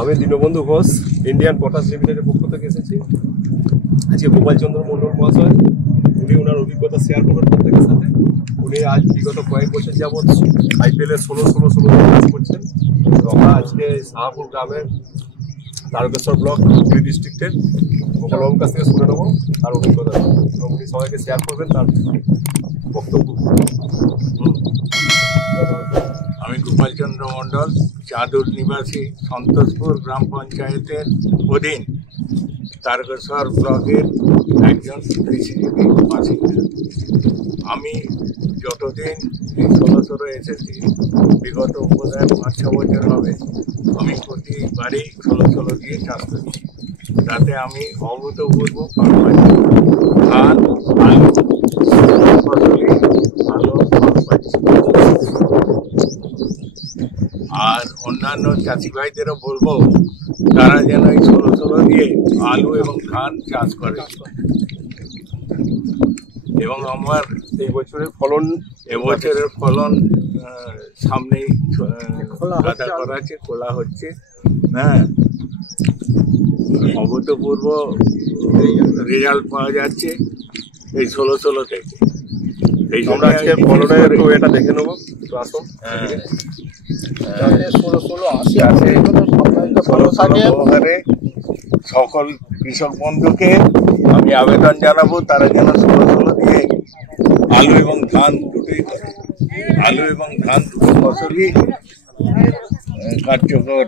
আমি Dinabandhu Ghosh Indian potash লিমিটেডের পক্ষ থেকে এসেছি। আজকে গোপালচন্দ্র মণ্ডল মহাশয় উনি ওনার অভিজ্ঞতা শেয়ার করবেন প্রত্যেকের সাথে। উনি আজ বিগত কয়েক বছর যাবৎ আইপিএলের 16 কাজ করছেন। তো আমরা আজকে শাহপুর গ্রামের তারকেশ্বর ব্লক হুগলি ডিস্ট্রিক্টের গোপালবাবুর কাছ থেকে শুনে নেবো তার অভিজ্ঞতা এবং উনি সবাইকে শেয়ার করবেন তার বক্তব্য। আমি গোপালচন্দ্র মণ্ডল, চাঁদুর নিবাসী, সন্তোষপুর গ্রাম পঞ্চায়েতের অধীন তারকেশ্বর ব্লকের একজন কৃষিজীবী বাসিন্দা। আমি যতদিন এই 16 এসেছি, বিগত বোধহয় 5-6 বছর হবে, আমি প্রতিবারই 16 দিয়ে চাষ করছি। তাতে আমি অভূতপূর্ব ফল পাচ্ছি। ধান, আলু ফসলই ভালো ফল পাচ্ছি। আর অন্যান্য চাষি ভাইদেরও বলবো তারা যেন এই 16 দিয়ে আলু এবং ধান চাষ করে। এবং আমার এবছরের ফলন সামনেই গাদা করা আছে, খোলা হচ্ছে। হ্যাঁ, অভূতপূর্ব রেজাল্ট পাওয়া যাচ্ছে এই 16 থেকে। এই জন্য আজকে ফলনের একটু এটা দেখে নেবো। তো আসো, সকল কৃষক বন্ধুকে আমি আবেদন জানাবো তারা যেন 16 দিয়ে আলু এবং ধান দুটোই করে। আলু এবং ধান দুটো ফসলই কার্যকর।